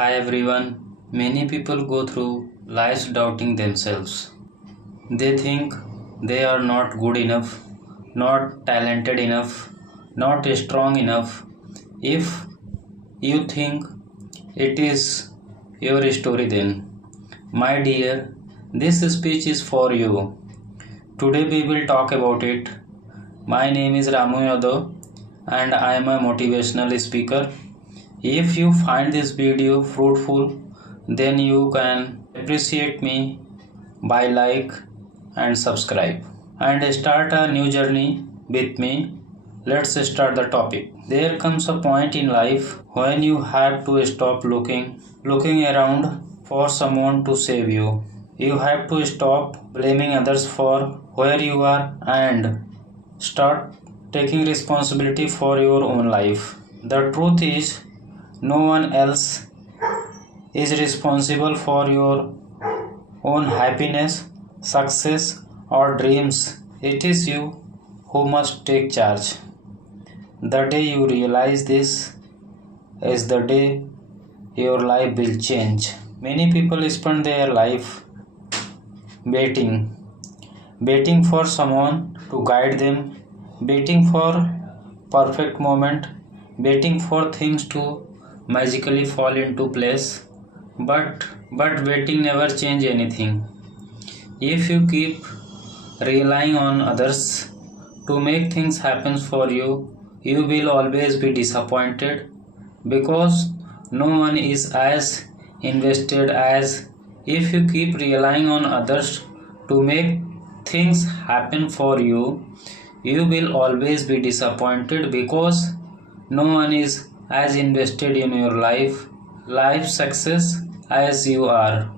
Hi everyone. Many people go through life doubting themselves. They think they are not good enough, not talented enough, not strong enough. If you think it is your story, then, my dear, this speech is for you. Today we will talk about it. My name is Ramu Yadav and I am a motivational speaker. If you find this video fruitful, then you can appreciate me by like and subscribe and start a new journey with me. Let's start the topic. There comes a point in life when you have to stop looking around for someone to save you. You have to stop blaming others for where you are and start taking responsibility for your own life. The truth is, no one else is responsible for your own happiness, success, or dreams. It is you who must take charge. The day you realize this is the day your life will change. Many people spend their life waiting, waiting for someone to guide them, waiting for perfect moment, waiting for things to magically fall into place, but waiting never change anything. If you keep relying on others to make things happen for you, you will always be disappointed because no one is as invested as if you keep relying on others to make things happen for you. You will always be disappointed because no one is as invested in your life success as you are.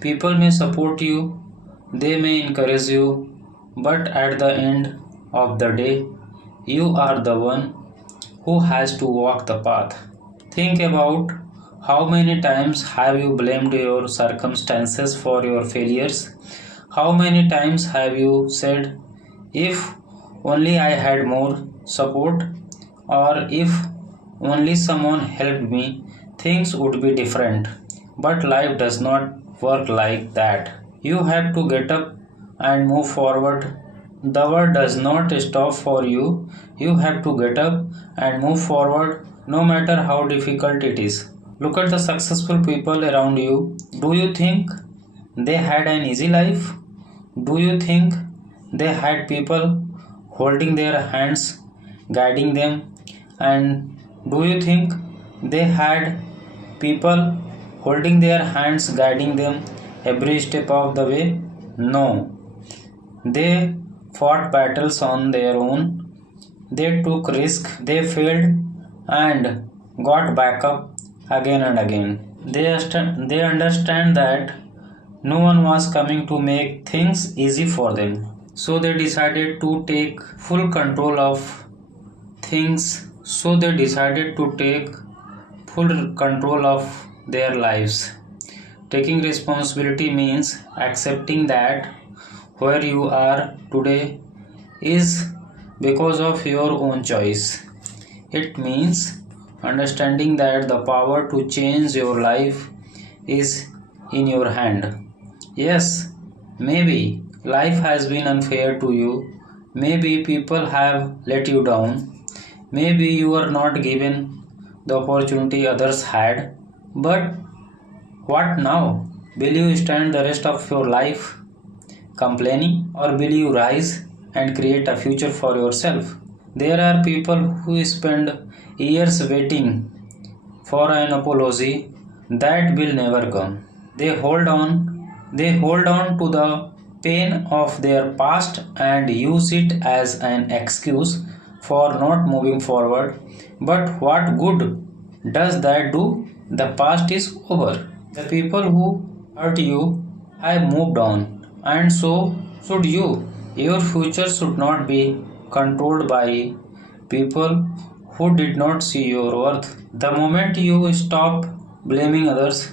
People may support you, they may encourage you, but at the end of the day, you are the one who has to walk the path. Think about how many times have you blamed your circumstances for your failures? How many times have you said, if only I had more support, or if only someone helped me, things would be different. But life does not work like that. You have to get up and move forward. The world does not stop for you. You have to get up and move forward no matter how difficult it is. Look at the successful people around you. Do you think they had an easy life? Do you think they had people holding their hands, guiding them? And do you think they had people holding their hands, guiding them every step of the way? No. They fought battles on their own. They took risks, they failed and got back up again and again. They understand that no one was coming to make things easy for them. So they decided to take full control of things. So they decided to take full control of their lives. Taking responsibility means accepting that where you are today is because of your own choice. It means understanding that the power to change your life is in your hand. Yes, maybe life has been unfair to you. Maybe people have let you down. Maybe you were not given the opportunity others had. But what now? Will you stand the rest of your life complaining, or will you rise and create a future for yourself? There are people who spend years waiting for an apology that will never come. They hold on to the pain of their past and use it as an excuse for not moving forward. But what good does that do? The past is over. The people who hurt you have moved on, and so should you. Your future should not be controlled by people who did not see your worth. The moment you stop blaming others,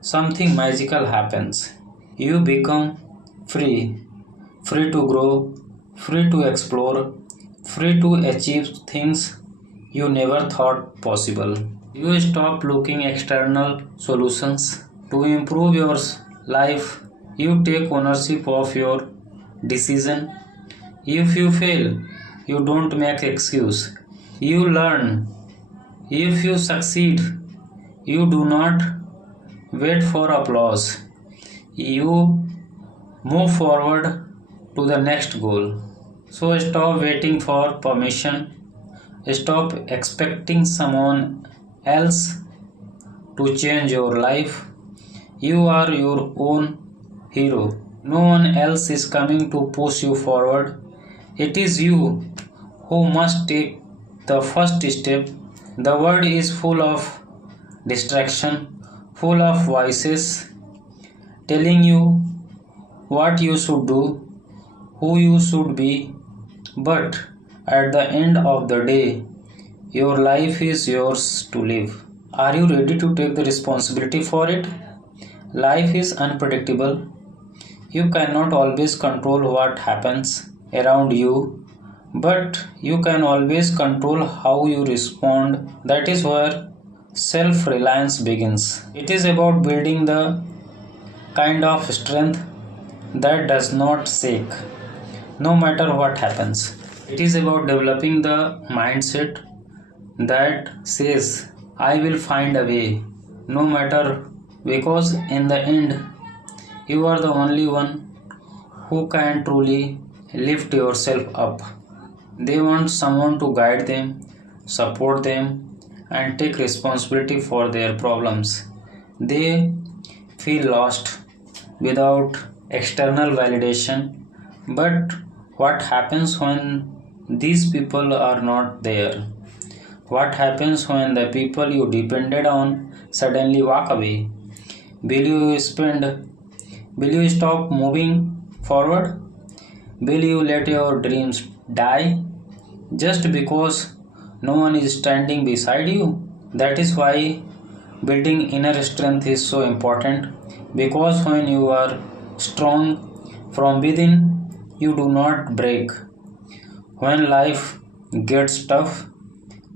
something magical happens. You become free, free to grow, free to explore, free to achieve things you never thought possible. You stop looking external solutions to improve your life. You take ownership of your decision. If you fail, you don't make excuse. You learn. If you succeed, you do not wait for applause. You move forward to the next goal. So stop waiting for permission. Stop expecting someone else to change your life. You are your own hero. No one else is coming to push you forward. It is you who must take the first step. The world is full of distraction, full of voices telling you what you should do, who you should be, but at the end of the day, your life is yours to live. Are you ready to take the responsibility for it? Life is unpredictable. You cannot always control what happens around you, but you can always control how you respond. That is where self reliance begins. It is about building the kind of strength that does not shake no matter what happens. It is about developing the mindset that says, I will find a way no matter, because in the end, you are the only one who can truly lift yourself up. They want someone to guide them, support them, and take responsibility for their problems. They feel lost without external validation. But what happens when these people are not there? What happens when the people you depended on suddenly walk away? Will you spend Will you stop moving forward? Will you let your dreams die just because no one is standing beside you? That is why building inner strength is so important, because when you are strong from within, you do not break when life gets tough.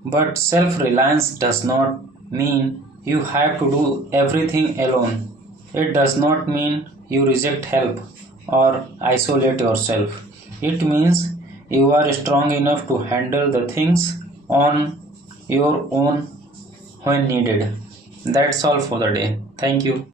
But self reliance does not mean you have to do everything alone. It does not mean you reject help or isolate yourself. It means you are strong enough to handle the things on your own when needed. That's all for the day. Thank you.